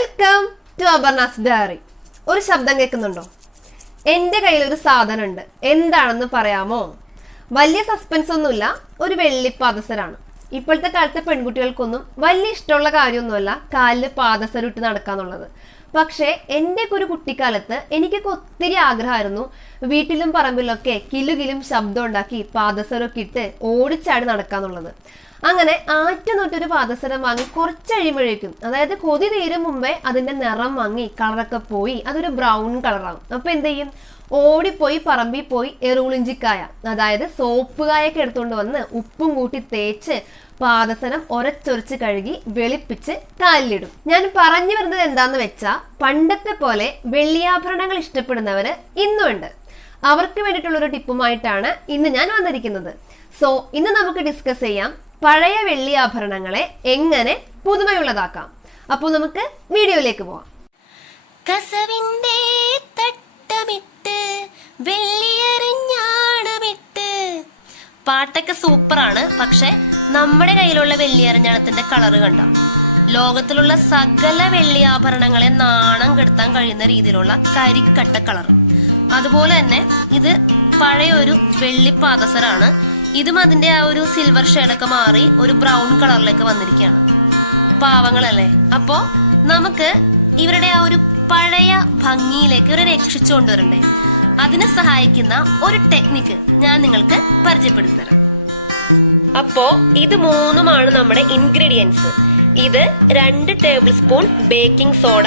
Welcome to അബർനാസ് diary. ഒരു ശബ്ദം കേൾക്കുന്നുണ്ടോ? എൻ്റെ കയ്യിൽ ഒരു സാധനം ഉണ്ട്, എന്താണെന്ന് പറയാമോ? വലിയ സസ്പെൻസ് ഒന്നുമില്ല, ഒരു വെള്ളി പാദസരാണ്. ഇപ്പോഴത്തെ കാലത്തെ പെൺകുട്ടികൾക്കൊന്നും വലിയ ഇഷ്ടമുള്ള കാര്യമൊന്നുമല്ല കാലിൽ പാദസരം നടക്കാന്നുള്ളത്. പക്ഷേ എൻ്റെ ഒരു കുട്ടിക്കാലത്ത് എനിക്കൊക്കെ ഒത്തിരി ആഗ്രഹമായിരുന്നു വീട്ടിലും പറമ്പിലൊക്കെ കിലുകിലും ശബ്ദം ഉണ്ടാക്കി പാദസരമൊക്കെ ഇട്ട് ഓടിച്ചാടി നടക്കാന്നുള്ളത്. അങ്ങനെ ആറ്റുനോട്ടൊരു പാദസരം വാങ്ങി കുറച്ചഴിയുമ്പോഴേക്കും, അതായത് കൊതി തീരും മുമ്പേ അതിന്റെ നിറം വാങ്ങി കളറൊക്കെ പോയി അതൊരു ബ്രൗൺ കളറാവും. അപ്പൊ എന്ത് ചെയ്യും? ഓടിപ്പോയി പറമ്പിൽ പോയി എറുളിഞ്ചിക്കായ, അതായത് സോപ്പ് കായൊക്കെ എടുത്തുകൊണ്ട് വന്ന് ഉപ്പും കൂട്ടി തേച്ച് പാദസരം ഒരച്ചൊരച്ച് കഴുകി വെളുപ്പിച്ച് കാലിലിടും. ഞാൻ പറഞ്ഞു വരുന്നത് എന്താന്ന് വെച്ചാ, പണ്ടത്തെ പോലെ വെള്ളിയാഭരണങ്ങൾ ഇഷ്ടപ്പെടുന്നവര് ഇന്നുമുണ്ട്. അവർക്ക് വേണ്ടിയിട്ടുള്ള ഒരു ടിപ്പുമായിട്ടാണ് ഇന്ന് ഞാൻ വന്നിരിക്കുന്നത്. സോ ഇന്ന് നമുക്ക് ഡിസ്കസ് ചെയ്യാം പഴയ വെള്ളിയാഭരണങ്ങളെ എങ്ങനെ പുതുമയുള്ളതാക്കാം. അപ്പോൾ നമുക്ക് വീഡിയോയിലേക്ക് പോവാം. കസവിന്റെ തട്ടമിട്ട് വെള്ളിയറിഞ്ഞാണമിട്ട്. പാട്ടൊക്കെ സൂപ്പറാണ്. പക്ഷെ നമ്മുടെ കയ്യിലുള്ള വെള്ളിയറിഞ്ഞാണത്തിന്റെ കളറ് കണ്ട ലോകത്തിലുള്ള സകല വെള്ളിയാഭരണങ്ങളെ നാണം കെടുത്താൻ കഴിയുന്ന രീതിയിലുള്ള കരിക്കട്ട കളർ. അതുപോലെ തന്നെ ഇത് പഴയ ഒരു വെള്ളിപ്പാദസരാണ്. ഇതും അതിന്റെ ആ ഒരു സിൽവർ ഷെയ്ഡൊക്കെ മാറി ഒരു ബ്രൗൺ കളറിലേക്ക് വന്നിരിക്കുകയാണ്. പാവങ്ങളല്ലേ? അപ്പോ നമുക്ക് ഇവരുടെ ആ ഒരു പഴയ ഭംഗിയിലേക്ക് ഇവരെ രക്ഷിച്ചു കൊണ്ടുവരണ്ടേ? അതിനെ സഹായിക്കുന്ന ഒരു ടെക്നിക്ക് ഞാൻ നിങ്ങൾക്ക് പരിചയപ്പെടുത്തി തരാം. അപ്പോ ഇത് മൂന്നുമാണ് നമ്മുടെ ഇൻഗ്രീഡിയൻസ്. ഇത് 2 table spoon baking soda,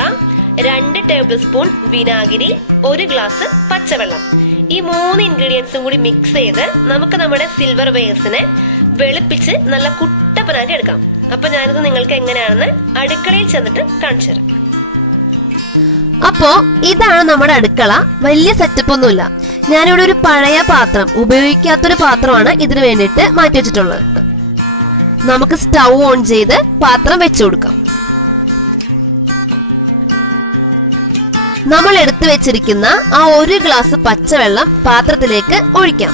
2 table spoon വിനാഗിരി, 1 ഗ്ലാസ് പച്ചവെള്ളം. ഈ 3 ഇൻഗ്രീഡിയൻസും കൂടി മിക്സ് ചെയ്ത് നമുക്ക് നമ്മുടെ സിൽവർ വേസിനെ വെളുപ്പിച്ച് നല്ല കുട്ടപ്പനാക്കി എടുക്കാം. അപ്പൊ ഞാനിത് നിങ്ങൾക്ക് എങ്ങനെയാണെന്ന് അടുക്കളയിൽ ചെന്നിട്ട് കാണിച്ചു തരാം. അപ്പോ ഇതാണ് നമ്മുടെ അടുക്കള. വലിയ സെറ്റപ്പ് ഒന്നുമില്ല. ഞാനിവിടെ ഒരു പഴയ പാത്രം, ഉപയോഗിക്കാത്തൊരു പാത്രമാണ് ഇതിനു വേണ്ടിയിട്ട് മാറ്റി വെച്ചിട്ടുള്ളത്. നമുക്ക് സ്റ്റൗ ഓൺ ചെയ്ത് പാത്രം വെച്ചു കൊടുക്കാം. നമ്മൾ എടുത്തു വെച്ചിരിക്കുന്ന ആ 1 ഗ്ലാസ് പച്ചവെള്ളം പാത്രത്തിലേക്ക് ഒഴിക്കാം.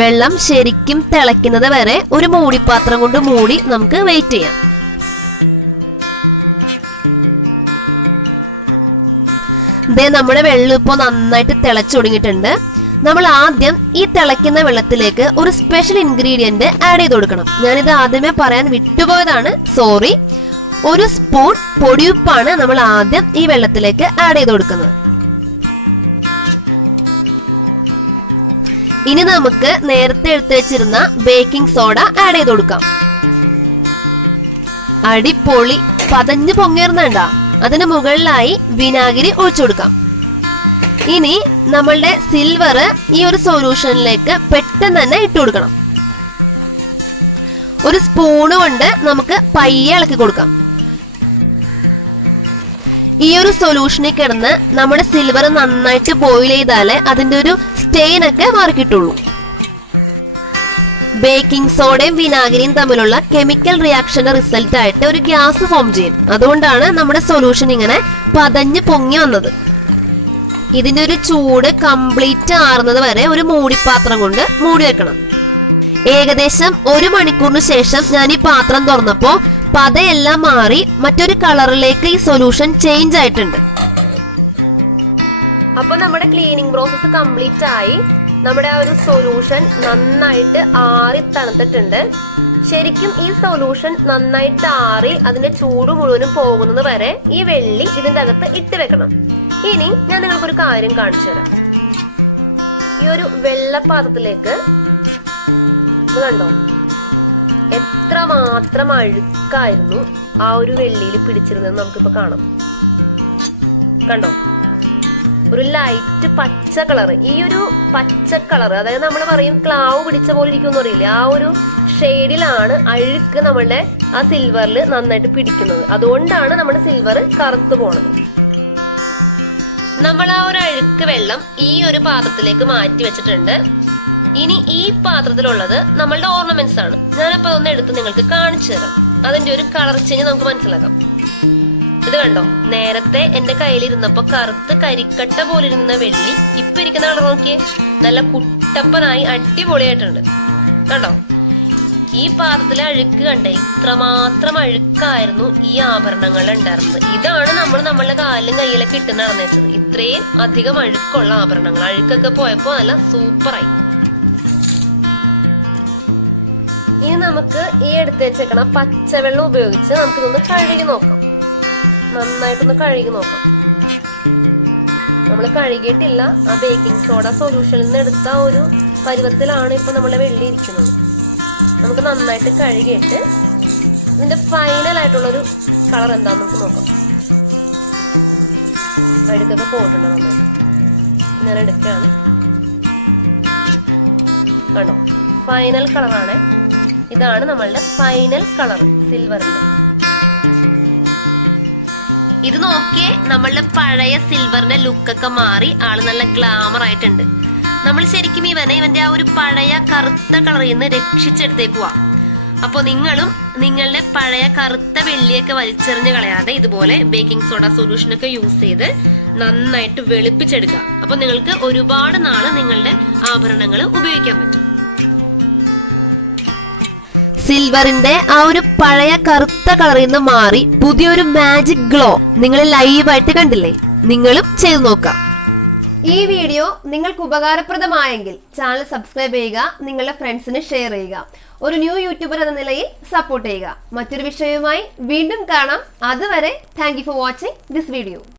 വെള്ളം ശരിക്കും തിളയ്ക്കുന്നത് വരെ ഒരു മൂടിപ്പാത്രം കൊണ്ട് മൂടി നമുക്ക് വെയിറ്റ് ചെയ്യാം. ദേ നമ്മുടെ വെള്ളം ഇപ്പോൾ നന്നായിട്ട് തിളച്ചു തുടങ്ങിയിട്ടുണ്ട്. നമ്മൾ ആദ്യം ഈ തിളയ്ക്കുന്ന വെള്ളത്തിലേക്ക് ഒരു സ്പെഷ്യൽ ഇൻഗ്രീഡിയന്റ് ആഡ് ചെയ്ത് കൊടുക്കണം. ഞാനിത് ആദ്യമേ പറയാൻ വിട്ടുപോയതാണ്, സോറി. 1 സ്പൂൺ പൊടിയുപ്പാണ് നമ്മൾ ആദ്യം ഈ വെള്ളത്തിലേക്ക് ആഡ് ചെയ്ത് കൊടുക്കുന്നത്. ഇനി നമുക്ക് നേരത്തെ എടുത്തു വെച്ചിരുന്ന ബേക്കിംഗ് സോഡ ആഡ് ചെയ്ത് കൊടുക്കാം. അടിപൊളി പതഞ്ഞു പൊങ്ങേറുന്നുണ്ട. അതിന് മുകളിലായി വിനാഗിരി ഒഴിച്ചു കൊടുക്കാം. ഇനി നമ്മളുടെ സിൽവർ ഈ ഒരു സൊല്യൂഷനിലേക്ക് പെട്ടെന്ന് തന്നെ ഇട്ട് കൊടുക്കണം. ഒരു സ്പൂണ് കൊണ്ട് നമുക്ക് പയ്യെ ഇളക്കി കൊടുക്കാം. ഈ ഒരു സൊല്യൂഷനിൽ കിടന്ന് നമ്മുടെ സിൽവർ നന്നായിട്ട് ബോയിൽ ചെയ്താലേ അതിന്റെ ഒരു സ്റ്റെയിൻ ഒക്കെ മാറിക്കിട്ടുള്ളൂ. ബേക്കിംഗ് സോഡയും വിനാഗിരിയും തമ്മിലുള്ള കെമിക്കൽ റിയാക്ഷന്റെ റിസൾട്ട് ആയിട്ട് ഒരു ഗ്യാസ് ഫോം ചെയ്യും. അതുകൊണ്ടാണ് നമ്മുടെ സൊല്യൂഷൻ ഇങ്ങനെ പതഞ്ഞ് പൊങ്ങി വന്നത്. ഇതിന്റെ ഒരു ചൂട് കംപ്ലീറ്റ് ആറുന്നത് വരെ ഒരു മൂടിപ്പാത്രം കൊണ്ട് മൂടി വെക്കണം. ഏകദേശം 1 മണിക്കൂറിന് ശേഷം ഞാൻ ഈ പാത്രം തുറന്നപ്പോ പതയെല്ലാം മാറി മറ്റൊരു കളറിലേക്ക് ഈ സൊല്യൂഷൻ ചേഞ്ച് ആയിട്ടുണ്ട്. അപ്പൊ നമ്മുടെ ക്ലീനിങ് പ്രോസസ് കംപ്ലീറ്റ് ആയി. നമ്മുടെ ആ ഒരു സൊല്യൂഷൻ നന്നായിട്ട് ആറി തണുത്തിട്ടുണ്ട്. ശരിക്കും ഈ സൊല്യൂഷൻ നന്നായിട്ട് ആറി അതിന്റെ ചൂട് മുഴുവനും പോകുന്നത് വരെ ഈ വെള്ളി ഇതിന്റെ അകത്ത് ഇട്ട് വെക്കണം. ഇനി ഞാൻ നിങ്ങൾക്കൊരു കാര്യം കാണിച്ചു തരാം. ഈ ഒരു വെള്ളപ്പാത്രത്തിലേക്ക് ഇത് കണ്ടോ, എത്രമാത്രം അഴുക്കായിരുന്നു ആ ഒരു വെള്ളിയിൽ പിടിച്ചിരുന്നത് നമുക്കിപ്പോ കാണാം. കണ്ടോ, ഒരു ലൈറ്റ് പച്ച കളർ. ഈ ഒരു പച്ച കളർ, അതായത് നമ്മൾ പറയും ക്ലാവ് പിടിച്ച പോലെ ഇരിക്കുമെന്ന് അറിയില്ല, ആ ഒരു ഷെയ്ഡിലാണ് അഴുക്ക് നമ്മളുടെ ആ സിൽവറിൽ നന്നായിട്ട് പിടിക്കുന്നത്. അതുകൊണ്ടാണ് നമ്മുടെ സിൽവർ കറുത്തു പോണത്. നമ്മൾ ആ ഒരു അഴുക്ക് വെള്ളം ഈ ഒരു പാത്രത്തിലേക്ക് മാറ്റി വെച്ചിട്ടുണ്ട്. ഇനി ഈ പാത്രത്തിലുള്ളത് നമ്മളുടെ ഓർണമെന്റ്സ് ആണ്. ഞാനപ്പോ അതൊന്ന് എടുത്ത് നിങ്ങൾക്ക് കാണിച്ചു തരാം. അതിന്റെ ഒരു കളർ ചേഞ്ച് നമുക്ക് മനസ്സിലാക്കാം. ഇത് കണ്ടോ, നേരത്തെ എന്റെ കയ്യിലിരുന്നപ്പോ കറുത്ത് കരിക്കട്ട പോലെ ഇരുന്ന വെള്ളി ഇപ്പൊ ഇരിക്കുന്ന കളർ നോക്കിയേ, നല്ല കുട്ടപ്പനായി അടിപൊളിയായിട്ടുണ്ട്. കണ്ടോ, ഈ പാദത്തിലെ അഴുക്ക് കണ്ടേ, ഇത്രമാത്രം അഴുക്കായിരുന്നു ഈ ആഭരണങ്ങൾ ഉണ്ടായിരുന്നത്. ഇതാണ് നമ്മൾ നമ്മളുടെ കാലിലും കയ്യിലൊക്കെ ഇട്ട് നടന്നേച്ചത്. ഇത്രയും അധികം അഴുക്കുള്ള ആഭരണങ്ങൾ. അഴുക്കൊക്കെ പോയപ്പോ നല്ല സൂപ്പറായി. ഇനി നമുക്ക് ഈ എടുത്ത് വെച്ചേക്കണ പച്ചവെള്ളം ഉപയോഗിച്ച് നമുക്കിതൊന്ന് കഴുകി നോക്കാം. നന്നായിട്ടൊന്ന് കഴുകി നോക്കാം. നമ്മൾ കഴുകിയിട്ടില്ല. ആ ബേക്കിംഗ് സോഡ സൊല്യൂഷനിൽ നിന്ന് എടുത്ത ഒരു പരുവത്തിലാണ് ഇപ്പൊ നമ്മളെ വെള്ളി ഇരിക്കുന്നത്. നമുക്ക് നന്നായിട്ട് കഴുകിയിട്ട് ഇതിന്റെ ഫൈനൽ ആയിട്ടുള്ളൊരു കളർ എന്താന്ന് നമുക്ക് നോക്കാം. അഴുക്കൊക്കെ പോയിട്ടുണ്ട് നന്നായിട്ട്. ഞാൻ എടുക്കുകയാണ്. കണ്ടോ, ഫൈനൽ കളറാണ്. ഇതാണ് നമ്മളുടെ ഫൈനൽ കളർ സിൽവറിന്റെ. ഇത് നോക്കിയേ, നമ്മളുടെ പഴയ സിൽവറിന്റെ ലുക്കൊക്കെ മാറി ആള് നല്ല ഗ്ലാമർ ആയിട്ടുണ്ട്. നമ്മൾ ശരിക്കും ഇവന്റെ ആ ഒരു പഴയ കറുത്ത കളറിൽ നിന്ന് രക്ഷിച്ചെടുത്തേക്കുവാ. അപ്പൊ നിങ്ങളും നിങ്ങളുടെ പഴയ കറുത്ത വെള്ളിയൊക്കെ വലിച്ചെറിഞ്ഞ് കളയാതെ ഇതുപോലെ ബേക്കിംഗ് സോഡ സൊല്യൂഷൻ ഒക്കെ യൂസ് ചെയ്ത് നന്നായിട്ട് വെളുപ്പിച്ചെടുക്കുക. അപ്പൊ നിങ്ങൾക്ക് ഒരുപാട് നാള് നിങ്ങളുടെ ആഭരണങ്ങൾ ഉപയോഗിക്കാൻ പറ്റും. സിൽവറിന്റെ ആ ഒരു പഴയ കറുത്ത കളറിൽ നിന്ന് മാറി പുതിയൊരു മാജിക് ഗ്ലോ നിങ്ങൾ ലൈവായിട്ട് കണ്ടില്ലേ? നിങ്ങളും ചെയ്തു നോക്കാം. ഈ വീഡിയോ നിങ്ങൾക്ക് ഉപകാരപ്രദമായെങ്കിൽ ചാനൽ സബ്സ്ക്രൈബ് ചെയ്യുക, നിങ്ങളുടെ ഫ്രണ്ട്സിന് ഷെയർ ചെയ്യുക, ഒരു ന്യൂ യൂട്യൂബർ എന്ന നിലയിൽ സപ്പോർട്ട് ചെയ്യുക. മറ്റൊരു വിഷയവുമായി വീണ്ടും കാണാം. അതുവരെ thank you for watching this video.